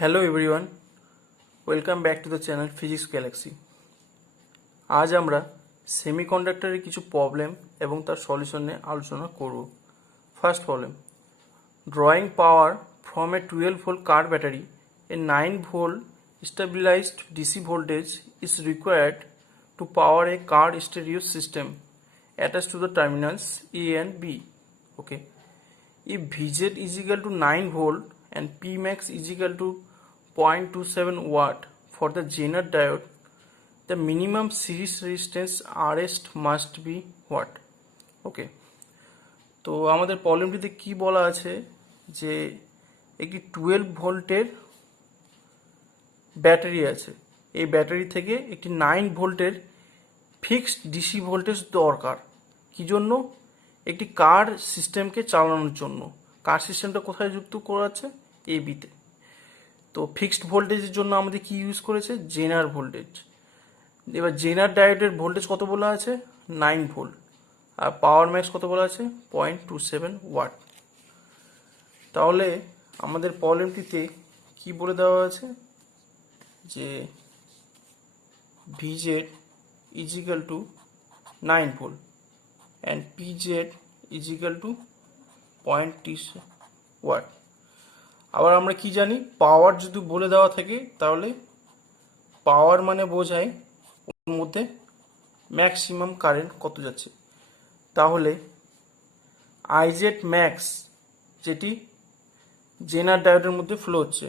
Hello everyone, welcome back to the channel physics Galaxy. আজ আমরা সেমিকন্ডাক্টরের কিছু প্রবলেম এবং তার সলিউশন নিয়ে আলোচনা করব। First problem, drawing power from a 12 volt car battery A 9 volt stabilised DC voltage is required to power A car stereo system attached to the terminals A and B. Okay. If Vz is equal to 9 volt and Pmax is equal to 0.27 watt for the Zener diode, the minimum series resistance Rs must be what? Okay. তো আমাদের প্রবলেমটিতে কি বলা আছে যে একটি 12 ভোল্টের battery আছে, এই ব্যাটারি থেকে একটি 9 ভোল্টের ফিক্সড ডিসি ভোল্টেজ দরকার। কি জন্য? একটি কার সিস্টেমকে চালানোর জন্য। কার সিস্টেমটা কোথায় যুক্ত করা আছে? এবিতে। তো ফিক্সড ভোল্টেজের জন্য আমাদের কি ইউজ করেছে? জেনার ভোল্টেজ। এবার জেনার ডায়োডের ভোল্টেজ কত বলা আছে? 9 ভোল্ট। আর পাওয়ার ম্যাক্স কত বলা আছে? 0.27 ওয়াট। তাহলে আমাদের প্রবলেমটিতে কি বলে দেওয়া আছে যে Vz is equal to 9 volt and Pz is equal to 0.27 watt. আবার আমরা কি জানি, পাওয়ার যদি বলে দেওয়া থাকে তাহলে পাওয়ার মানে বোঝায় ওর মধ্যে ম্যাক্সিমাম কারেন্ট কত যাচ্ছে। তাহলে আইজেড ম্যাক্স যেটি জেনার ডায়োডের মধ্যে ফ্লো হচ্ছে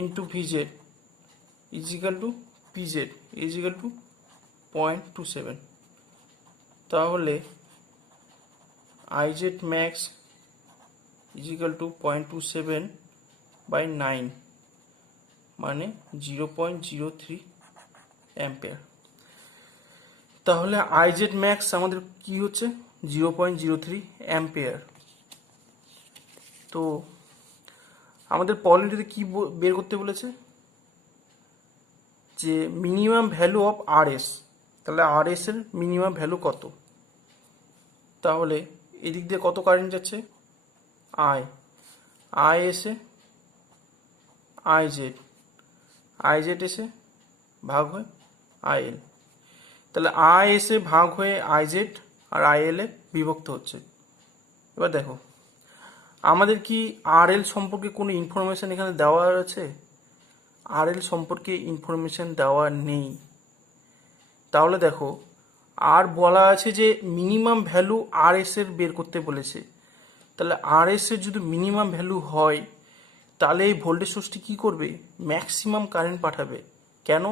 into VZ is equal to PZ is equal to 0.27। তাহলে IZ max is equal to 0.27 by 9 মানে 0.03 অ্যাম্পিয়ার। তাহলে আইজেড ম্যাক্স আমাদের কি হচ্ছে? 0.03 অ্যাম্পিয়ার। তো আমাদের প্রবলেমটিতে কি বের করতে বলেছে যে মিনিমাম ভ্যালু অফ আরএস। তাহলে আরএস এর মিনিমাম ভ্যালু কত? তাহলে এদিক দিয়ে কত কারেন্ট যাচ্ছে? আই এসে আইজেড এসে ভাগ হয় আইএল। তাহলে আই এসে ভাগ হয়ে আইজেড আর আইএল এ বিভক্ত হচ্ছে। এবার দেখো, আমাদের কি আরএল সম্পর্কে কোনো ইনফরমেশন এখানে দেওয়া আছে? আরএল সম্পর্কে ইনফরমেশন দেওয়া নেই। তাহলে দেখো, আর বলা আছে যে মিনিমাম ভ্যালু আরএস এর বের করতে বলেছে। তাহলে আরএস এর যদি মিনিমাম ভ্যালু হয় তাহলে এই ভোল্টেজ সোর্সটি কী করবে? ম্যাক্সিমাম কারেন্ট পাঠাবে। কেন?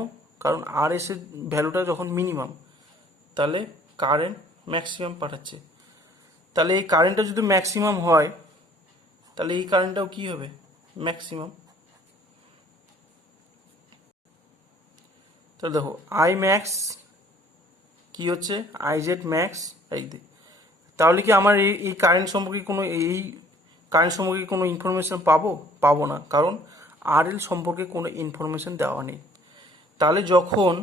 কারণ আরএস এর ভ্যালুটা যখন মিনিমাম, তাহলে কারেন্ট ম্যাক্সিমাম পাঠাচ্ছে। তাহলে এই কারেন্টটা যদি ম্যাক্সিমাম হয় তাহলে এই কারেন্টটাও কী হবে? ম্যাক্সিমাম। তাহলে দেখো, আই ম্যাক্স কি হচ্ছে? আইজেড ম্যাক্স এই দে। তাহলে কি আমার এই কারেন্ট সম্পর্কে কোনো ইনফরমেশন পাবো না, কারণ আরএল সম্পর্কে কোনো ইনফরমেশন দেওয়া নেই। তাহলে যখন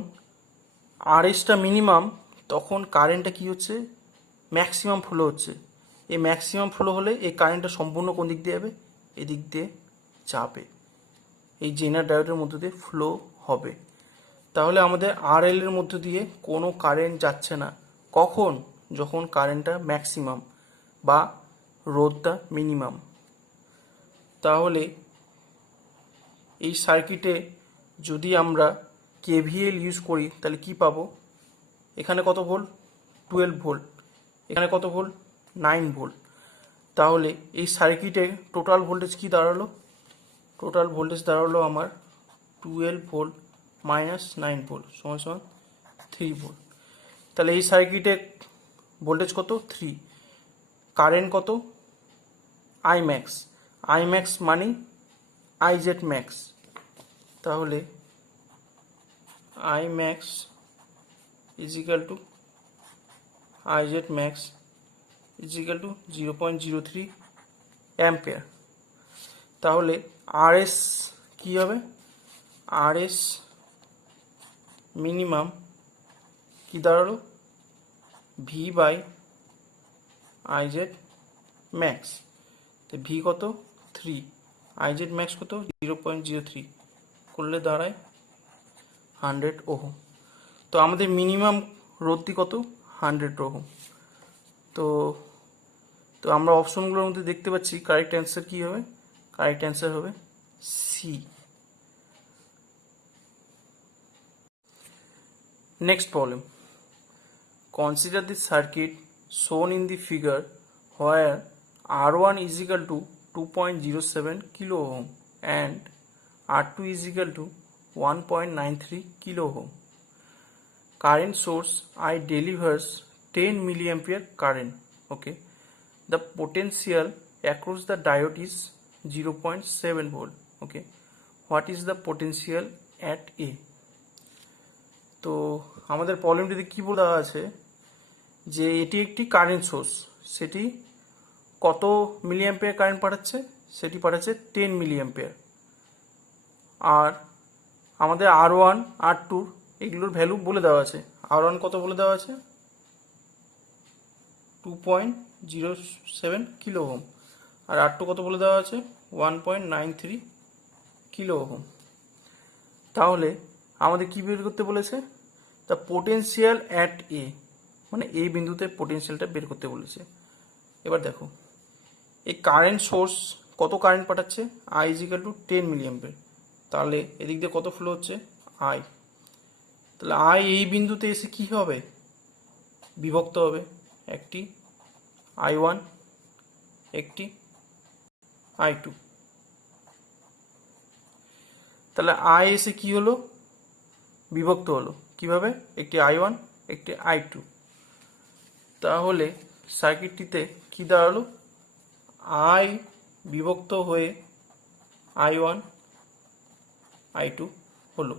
আরএসটা মিনিমাম তখন কারেন্টটা কি হচ্ছে? ম্যাক্সিমাম ফ্লো হচ্ছে। এই ম্যাক্সিমাম ফ্লো হলে এই কারেন্টটা সম্পূর্ণ কোন দিক দিয়ে যাবে? এদিক দিয়ে যাবে, এই জেনার ডায়োডের মধ্য দিয়ে ফ্লো হবে। তাহলে আমাদের আরএল এর মধ্য দিয়ে কোনো কারেন্ট যাচ্ছে না। কখন? যখন কারেন্টটা ম্যাক্সিমাম বা রোধটা মিনিমাম। তাহলে এই সার্কিটে যদি আমরা কেভিএল ইউজ করি তাহলে কি পাবো? এখানে কত ভোল্ট? 12 ভোল্ট। এখানে কত ভোল্ট? 9 ভোল্ট। তাহলে এই সার্কিটে টোটাল ভোল্টেজ কি দাঁড়ালো? টোটাল ভোল্টেজ দাঁড়ালো আমার 12 ভোল্ট মাইনাস 9 ভোল্ট সমান সমান 3 ভোল্ট। তাহলে এই সার্কিটে ভোল্টেজ কত? 3। কারেন্ট কত? আই ম্যাক্স মানে আইজেড ম্যাক্স। তাহলে I max is equal to IZ max is equal to 0.03 ampere. তাহলে আরএস কি হবে? আরএস মিনিমাম কি দাঁড়ালো? V by IZ max. তো ভি কত? 3 আইজেড ম্যাক্স কত 0.03 করলে দাঁড়ায় 100 ওহম। তো আমাদের মিনিমাম রোধটি কত 100 ওহম। তো তো আমরা অপশনগুলোর মধ্যে দেখতে পাচ্ছি কারেক্ট অ্যান্সার কী হবে, কারেক্ট অ্যান্সার হবে C. Next problem, consider the circuit shown in the figure where R1 is equal to 2.07 kilo ohm and R2 is equal to 1.93 kilo ohm. Current source I delivers 10 milliampere current. Okay. The potential across the diode is 0.7 volt. Okay. What is the potential at A? তো আমাদের প্রবলেমটিতে কি বলা আছে যে এটি একটি current source, সেটি কত মিলি অ্যাম্পিয়ার কারেন্ট পাঠাচ্ছে, সেটি পাঠাচ্ছে 10 মিলি অ্যাম্পিয়ার। আর আমাদের R1 R2 এগুলোর ভ্যালু বলে দেওয়া আছে। R1 কত বলে দেওয়া আছে 2.07 কিলো ওহম, আর R2 কত বলে দেওয়া আছে 1.93 কিলো ওহম। তাহলে আমাদের কি বের করতে বলেছে, দ্য পোটেনশিয়াল অ্যাট এ, মানে এই বিন্দুতে পোটেনশিয়ালটা বের করতে বলেছে। এবার দেখো এই কারেন্ট সোর্স কত কারেন্ট পাঠাচ্ছে, I is equal to 10 milliampere. তাহলে এদিক দিয়ে কত ফ্লো হচ্ছে I, তাহলে I এই বিন্দুতে এসে কি হবে বিভক্ত হবে, একটি I1 একটি I2। তাহলে I এসে কি হলো বিভক্ত হলো কিভাবে, একটি I1 একটি I2। তাহলে সার্কিটটিতে কি দাঁড়ালো, I বিভক্ত হয়ে I1 I2 হলো,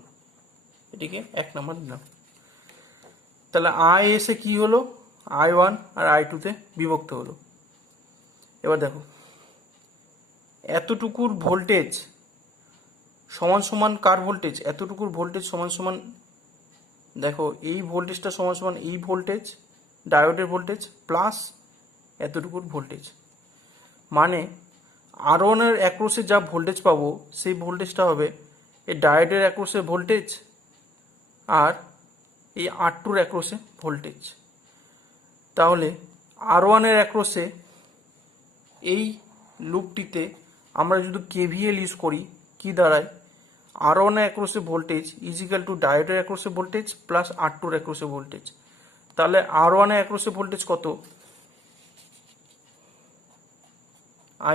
এটিকে 1 নাম্বার দিলাম। তাহলে I এসে কি হলো I1 আর I2 তে বিভক্ত হলো। এবার দেখো এতটুকুর ভোল্টেজ সমান সমান কার ভোল্টেজ, এতটুকুর ভোল্টেজ সমান সমান, দেখো এই ভোল্টেজটা সমান সমান এই ভোল্টেজ ডায়োডের ভোল্টেজ প্লাস এতটুকুর ভোল্টেজ, মানে R1 এর অ্যাক্রসে যা ভোল্টেজ পাবো সেই ভোল্টেজটা হবে এই ডায়োডের অ্যাক্রসে ভোল্টেজ আর এই R2 এর অ্যাক্রসে ভোল্টেজ। তাহলে R1 এর অ্যাক্রসে এই লুপটিতে আমরা যদি KVL ইউজ করি কি দাঁড়ায়, R1 এর অ্যাক্রসে ভোল্টেজ ইজ ইকুয়াল টু ডায়োডের অ্যাক্রসে ভোল্টেজ প্লাস R2 এর অ্যাক্রসে ভোল্টেজ। তাহলে R1 এর অ্যাক্রসে ভোল্টেজ কত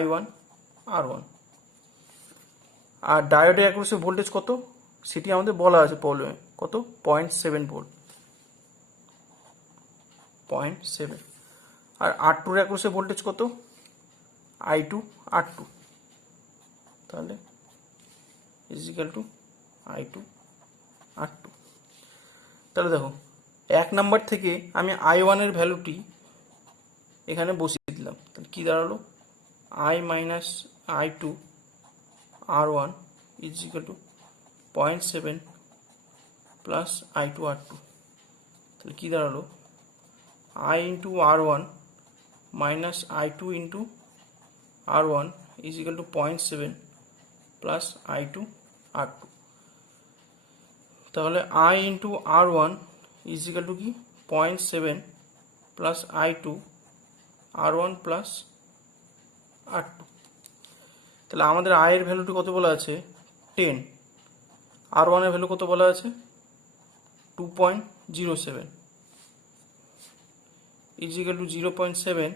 I1 R1, আর ডায়োডের অ্যাক্রসে ভোল্টেজ কত সেটি আমাদের বলা আছে প্রবলেমে, কত 0.7 ভোল্ট 0.7। আর R2 এর অ্যাক্রসে ভোল্টেজ কত I2 R2, তাহলে is equal two I2 R2। তাহলে দেখো 1 নাম্বার থেকে আমি I1 এর ভ্যালুটি এখানে বসিয়ে দিলাম, তাহলে কি দাঁড়ালো I minus I2 R1 is equal two 0.7 plus I2 R2, তাহলে কি দাঁড়ালো I into R1 minus I2 into R1 is equal two 0.7 plus I2 R2। তাহলে I into R1 is equal two কি 0.7 plus I2 R1 plus R2। তাহলে আমাদের I এর ভ্যালুটি কত বলা আছে 10, R1 এর ভ্যালু কত বলা আছে 2.07 is equal two 0.7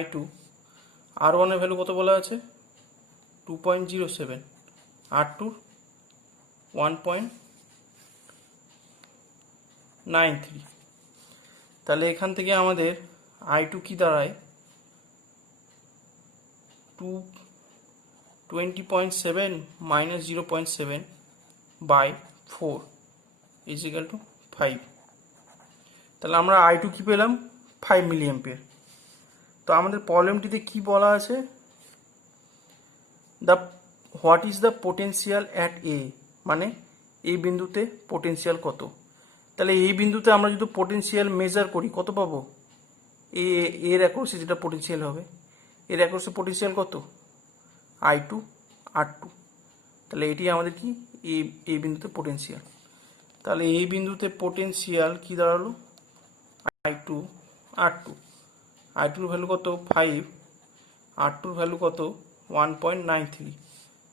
I2, R1 এর ভ্যালু কত বলা আছে 2.07, R2 1.93। তাহলে এখান থেকে আমাদের I2 কি দাঁড়ায় 20.7 minus 0.7 by 4 is equal to 5। তাহলে আমরা I2 কি পেলাম 5 মিলি অ্যাম্পিয়ার। তো আমাদের প্রবলেমটিতে কি বলা আছে, what is the potential at a, মানে এই বিন্দুতে পোটেনশিয়াল কত। তাহলে এই বিন্দুতে আমরা যদি পোটেনশিয়াল মেজার করি কত পাবো, এর অ্যাক্রসে যেটা পোটেনশিয়াল হবে এর অ্যাক্রসে পোটেনশিয়াল কত I2 R2। তাহলে এটি আমাদের কি এই বিন্দুতে পোটেনশিয়াল। তাহলে এই বিন্দুতে পোটেনশিয়াল কি দাঁড়ালো I2 R2। I2 এর ভ্যালু কত 5, R2 এর ভ্যালু কত 1.93।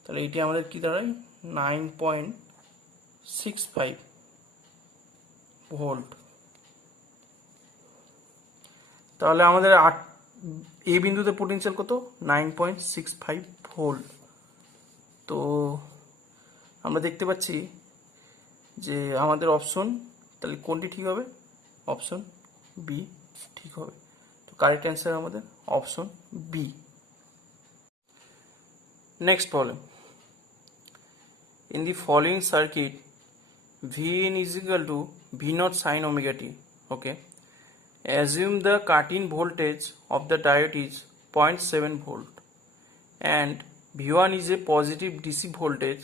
তাহলে এটি আমাদের কি দাঁড়ায় 9.65 ভোল্ট। তাহলে আমাদের এই বিন্দুতে পোটেনশিয়াল কত 9.65 ভোল্ট। তো আমরা দেখতে পাচ্ছি যে আমাদের অপশন, তাহলে কোনটি ঠিক হবে, অপশন বি ঠিক হবে। তো কারেক্ট অ্যান্সার আমাদের option B. Next problem, in the following circuit Vin is equal to V0 sin omega t. Okay, assume the cut-in voltage of the diode is 0.7 volt and V1 is a positive DC voltage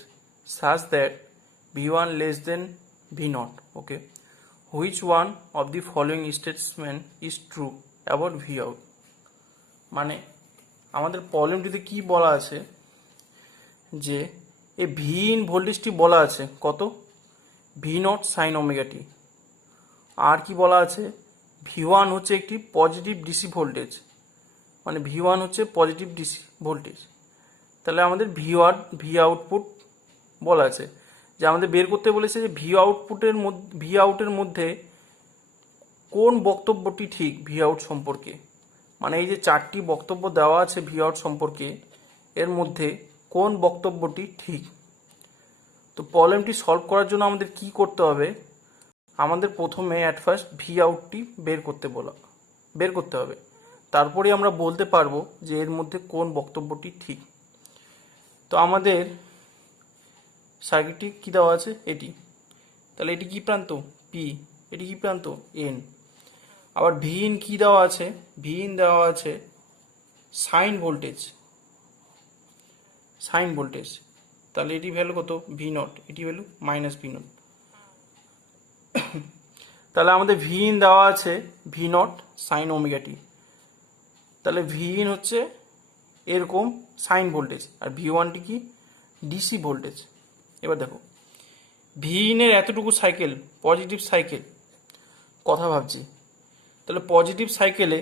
such that V1 less than V0. Okay, which one of the following statement is true about Vout? মানে আমাদের প্রবলেমটিতে কি বলা আছে যে এই ভিইন ভোল্টেজটি বলা আছে কত V0 sin omega t, আর কি বলা আছে V1 হচ্ছে একটি পজিটিভ ডিসি ভোল্টেজ, মানে V1 হচ্ছে পজিটিভ ডিসি ভোল্টেজ। তাহলে আমাদের ভি আউটপুট বলা আছে যে আমাদের বের করতে বলেছে যে ভি আউটের মধ্যে কোন বক্তব্যটি ঠিক ভি আউট সম্পর্কে। মানে এই যে চারটি বক্তব্য দেওয়া আছে ভি আউট সম্পর্কে, এর মধ্যে কোন বক্তব্যটি ঠিক। তো প্রবলেমটি সলভ করার জন্য আমাদের কি করতে হবে, আমাদের প্রথমে অ্যাট ফার্স্ট ভি আউটটি বের করতে হবে, তারপরে আমরা বলতে পারবো যে এর মধ্যে কোন বক্তব্যটি ঠিক। তো আমাদের সার্কিটটি কি দেওয়া আছে এটি, তাহলে এটি কি প্রান্ত পি, এটি কি প্রান্ত এন। আবার ভিইন কি দেওয়া আছে, ভিইন দেওয়া আছে সাইন ভোল্টেজ, তাহলে এটি ভ্যালু কত V0, এটি ভ্যালু -V0। তাহলে আমাদের ভিইন দেওয়া আছে V0 সাইন ওমেগা টি, তাহলে ভিইন হচ্ছে এরকম সাইন ভোল্টেজ আর V1টি কি ডিসি ভোল্টেজ। এবার দেখো ভিইনের এতটুকু সাইকেল পজিটিভ সাইকেল কথা ভাবছি, তাহলে পজিটিভ সাইকেলে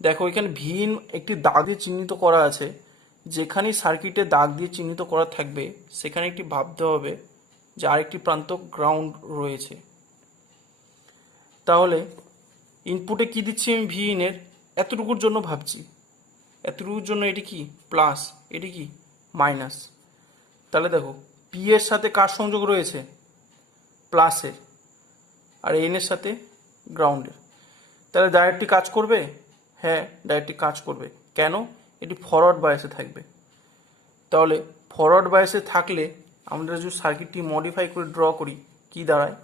দেখো এখানে ভিইন একটি দাগ দিয়ে চিহ্নিত করা আছে, যেখানে সার্কিটে দাগ দিয়ে চিহ্নিত করা থাকবে সেখানে একটি ভাবতে হবে যে আরেকটি প্রান্ত গ্রাউন্ড রয়েছে। তাহলে ইনপুটে কি দিচ্ছি আমি ভিইনের এতটুকুর জন্য ভাবছি, এতটুকুর জন্য এটি কি প্লাস, এটি কি মাইনাস। তাহলে দেখো পি এর সাথে কার সংযোগ রয়েছে প্লাসের, আর এন এর সাথে গ্রাউন্ডের। তাহলে ডাইরেক্টলি কাজ করবে, হ্যাঁ ডাইরেক্টলি কাজ করবে। কেন, এটি ফরওয়ার্ড বায়াসে থাকবে। তাহলে ফরওয়ার্ড বায়াসে থাকলে আমরা যদি সার্কিটটি মডিফাই করে ড্র করি কি দাঁড়ায়,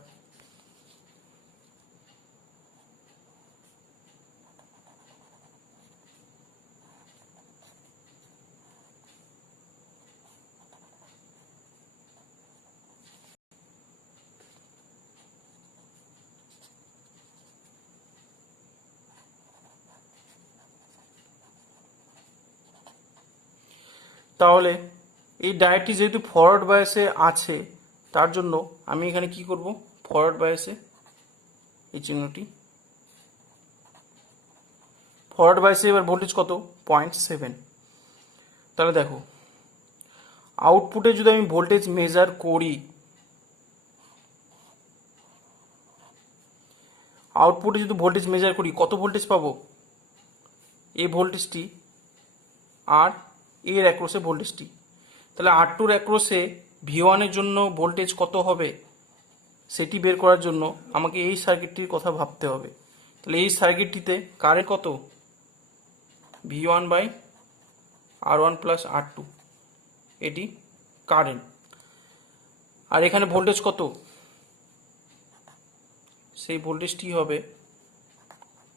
তাহলে এই ডায়োডটি যেহেতু ফরওয়ার্ড বায়াসে আছে তার জন্য আমি এখানে কি করব, ফরওয়ার্ড বায়াসে এই চিহ্নটি, ফরওয়ার্ড বায়াসে এবার ভোল্টেজ কত 0.7। তাহলে দেখো আউটপুটে যদি আমি ভোল্টেজ মেজার করি, কত ভোল্টেজ পাবো, এই ভোল্টেজটি আর এর অ্যাক্রসে ভোল্টেজটি। তাহলে R2 এর অ্যাক্রসে V1 এর জন্য ভোল্টেজ কত হবে সেটি বের করার জন্য আমাকে এই সার্কিটটির কথা ভাবতে হবে। তাহলে এই সার্কিটটিতে কারেন্ট কত V1/R1 + R2, এটি কারেন্ট। আর এখানে ভোল্টেজ কত, সেই ভোল্টেজটি হবে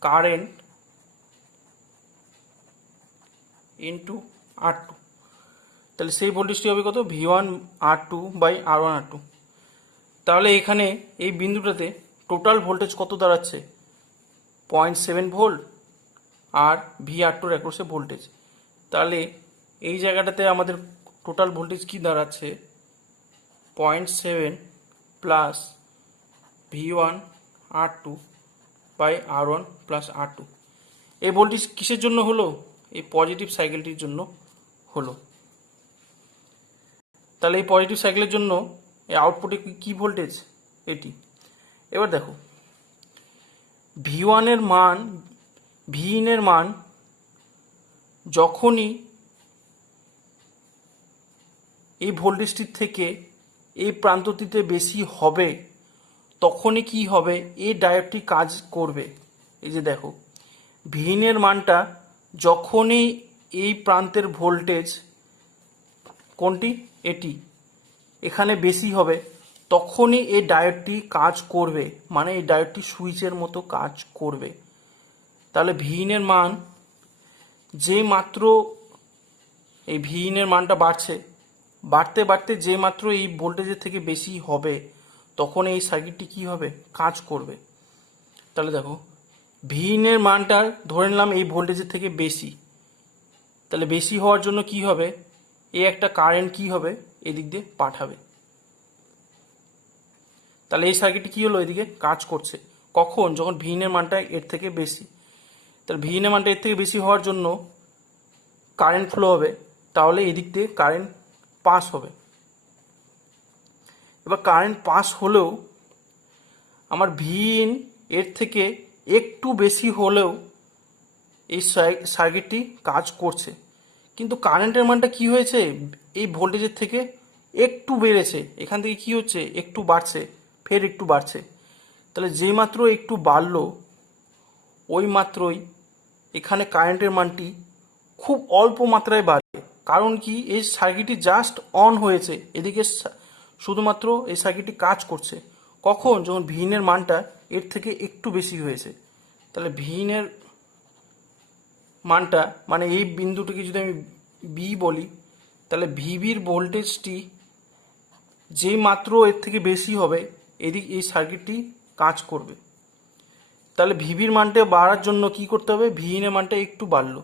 কারেন্ট ইন্টু R2। তাহলে সেই ভোল্টেজটি হবে কত V1R2/R1R2। তাহলে এখানে এই বিন্দুটাতে টোটাল ভোল্টেজ কত দাঁড়াচ্ছে 0.7 ভোল্ট আর VR2 এর অ্যাক্রসে ভোল্টেজ। তাহলে এই জায়গাটাতে আমাদের টোটাল ভোল্টেজ কি দাঁড়াচ্ছে 0.7 প্লাস V1 R2/R1 + R2। এই ভোল্টেজ কিসের জন্য হলো? এই পজিটিভ সাইকেলটির জন্য হলো। তাহলে এই পজিটিভ সাইকেলের জন্য এই আউটপুটে কি ভোল্টেজ? এটি। এবার দেখো V1 এর মান, Vin এর মান যখনই এই ভোল্টেজটির থেকে এই প্রান্তটিতে বেশি হবে তখনই কি হবে? এই ডায়োডটি কাজ করবে। এই যে দেখো Vin এর মানটা যখনই এই প্রান্তের ভোল্টেজ কোনটি? এটি এখানে বেশি হবে তখনই এই ডায়োডটি কাজ করবে, মানে এই ডায়োডটি সুইচের মতো কাজ করবে। তাহলে Vin এর মান যে মাত্র এই Vin এর মানটা বাড়ছে, বাড়তে বাড়তে যে মাত্র এই ভোল্টেজের থেকে বেশি হবে তখন এই সার্কিটটি কি হবে? কাজ করবে। তাহলে দেখো Vin এর মানটা ধরে নিলাম এই ভোল্টেজের থেকে বেশি, তাহলে বেশি হওয়ার জন্য কি হবে? এই একটা কারেন্ট কি হবে? এদিক দিয়ে পাঠাবে। তাহলে এই সার্কিটটি কি হলো? এদিকে কাজ করছে। কখন? যখন Vin এর মানটা এর থেকে বেশি। তাহলে Vin এর মানটা এর থেকে বেশি হওয়ার জন্য কারেন্ট ফ্লো হবে, তাহলে এদিক দিয়ে কারেন্ট পাস হবে। এবার কারেন্ট পাস হলেও আমার Vin এর থেকে একটু বেশি হলেও এই সার্কিটটি কাজ করছে, কিন্তু কারেন্টের মানটা কি হয়েছে? এই ভোল্টেজের থেকে একটু বেড়েছে। এখান থেকে কি হচ্ছে? একটু বাড়ছে, ফের একটু বাড়ছে। তাহলে যেই মাত্র একটু বাড়লো ওই মাত্রই এখানে কারেন্টের মানটি খুব অল্প মাত্রায় বাড়বে। কারণ কি? এই সার্কিটটি জাস্ট অন হয়েছে, এদিকে শুধুমাত্র এই সার্কিটটি কাজ করছে। কখন? যখন Vin এর মানটা এর থেকে একটু বেশি হয়েছে। তাহলে Vin এর মানটা, মানে এই বিন্দুটিকে যদি আমি বি বলি, তাহলে ভিবির ভোল্টেজটি যে মাত্র এর থেকে বেশি হবে এদিক এই সার্কিটটি কাজ করবে। তাহলে ভিবির মানটা বাড়ার জন্য কি করতে হবে? Vin এর মানটা একটু বাড়লো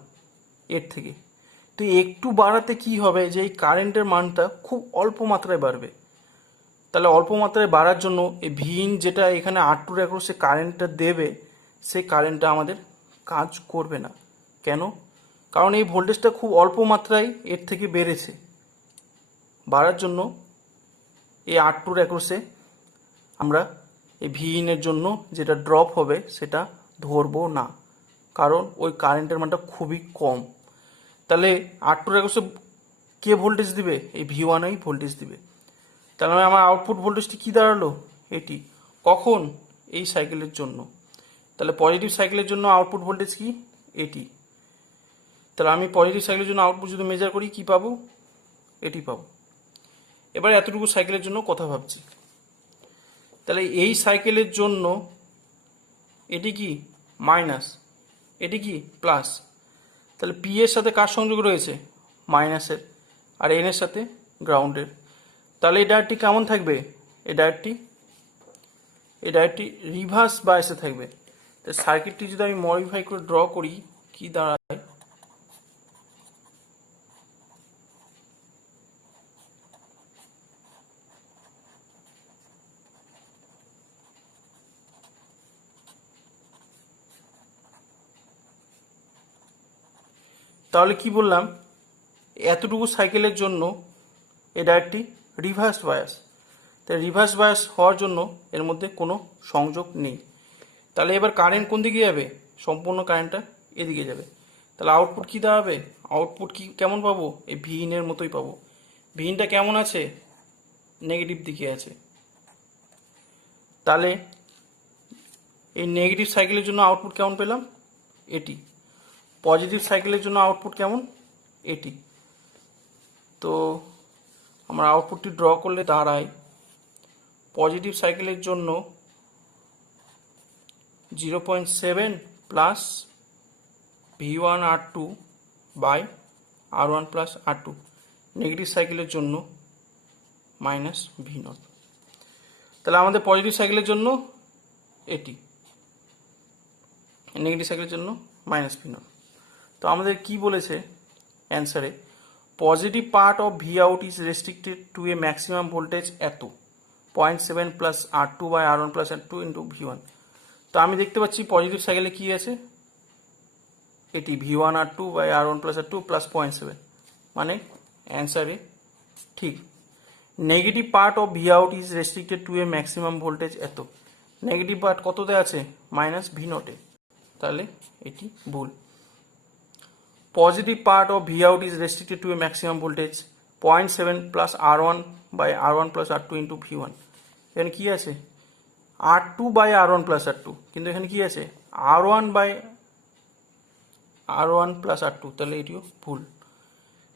এর থেকে, তো একটু বাড়াতে কি হবে? যে এই কারেন্টের মানটা খুব অল্প মাত্রায় বাড়বে। তাহলে অল্প মাত্রায় বাড়ার জন্য এই Vin যেটা এখানে R2 এর অ্যাক্রসে কারেন্টটা দেবে, সেই কারেন্টটা আমাদের কাজ করবে না। কেন? কারণ এই ভোল্টেজটা খুব অল্প মাত্রায় এর থেকে বেড়েছে। বাড়ার জন্য এই R2 এর অ্যাক্রসে আমরা এই Vin এর জন্য যেটা ড্রপ হবে সেটা ধরবো না, কারণ ওই কারেন্টের মানটা খুবই কম। তাহলে R2 এর অ্যাক্রসে কে ভোল্টেজ দিবে? এই V1 এই ভোল্টেজ দিবে। তাহলে আমার আউটপুট ভোল্টেজটি কি দাঁড়ালো? এটি। কখন? এই সাইকেলের জন্য। তাহলে পজিটিভ সাইকেলের জন্য আউটপুট ভোল্টেজ কি? এটি। তাহলে আমি পজিটিভ সাইকেলের জন্য আউটপুট যদি মেজার করি কি পাবো? এটি পাবো। এবার এতটুকু সাইকেলের জন্য কথা ভাবছি। তাহলে এই সাইকেলের জন্য এটি কি? মাইনাস, এটি কি? প্লাস। তাহলে পি এর সাথে কার সংযোগ রয়েছে? মাইনাসের। আর এন এর সাথে গ্রাউন্ডের। তাহলে এই ডায়োডটি কেমন থাকবে? এই ডায়োডটি রিভার্স বায়াসে থাকবে। তো সার্কিটটি যদি আমি মডিফাই করে ড্র করি কি দাঁড়ায়? তাহলে কি বললাম? এতটুকু সাইকেলের জন্য এই ডায়োডটি রিভার্স বায়াস। তাই রিভার্স বায়াস হওয়ার জন্য এর মধ্যে কোনো সংযোগ নেই। তাহলে এবার কারেন্ট কোন দিকে যাবে? সম্পূর্ণ কারেন্টটা এদিকে যাবে। তাহলে আউটপুট কি দাঁড়াবে? আউটপুট কি কেমন পাবো? এই Vin এর মতোই পাবো। Vinটা কেমন আছে? নেগেটিভ দিকে আছে। তাহলে এই নেগেটিভ সাইকেলের জন্য আউটপুট কেমন পেলাম? এটি। পজিটিভ সাইকেলের জন্য আউটপুট কেমন? এটি। তো আমরা আউটপুটটি ড্র করলে দাঁড়ায় পজিটিভ সাইকেলের জন্য 0.7 plus V1 R2/R1 + R2। Negative সাইকেলের জন্য মাইনাস V0। তাহলে আমাদের পজিটিভ সাইকেলের জন্য এটি, নেগেটিভ সাইকেলের জন্য মাইনাস V0। তো আমাদের কি বলেছে অ্যান্সারে? Positive part of V out is restricted to a maximum voltage at 0.7 plus R2 by R1 plus R2 into V1। তো আমি দেখতে পাচ্ছি পজিটিভ সাইকেলে কি আছে, এটি V1 R2 by R1 plus R2 plus 0.7, মানে অ্যান্সারে ঠিক। Negative part of V out is restricted to a maximum voltage এত, নেগেটিভ পার্ট কততে আছে, মাইনাস ভি নটে, তাহলে এটি ভুল। Positive part of V out is restricted to a maximum voltage 0.7 plus R1 by R1 plus R2 into V1। এখানে কি আছে, R2 by R1 plus R2, কিন্তু এখানে কি আছে R1 by R1 plus R2, তাহলে এটিও ভুল।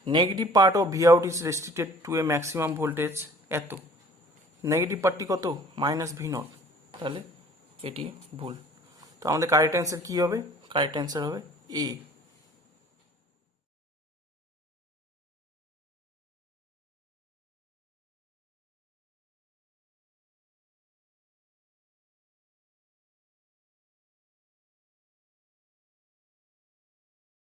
Negative part of V out is restricted to a maximum voltage এত, নেগেটিভ পার্টটি কত, মাইনাস ভি নট, তাহলে এটি ভুল। তো আমাদের কারেক্ট অ্যান্সার কী হবে, কারেক্ট অ্যান্সার হবে এ।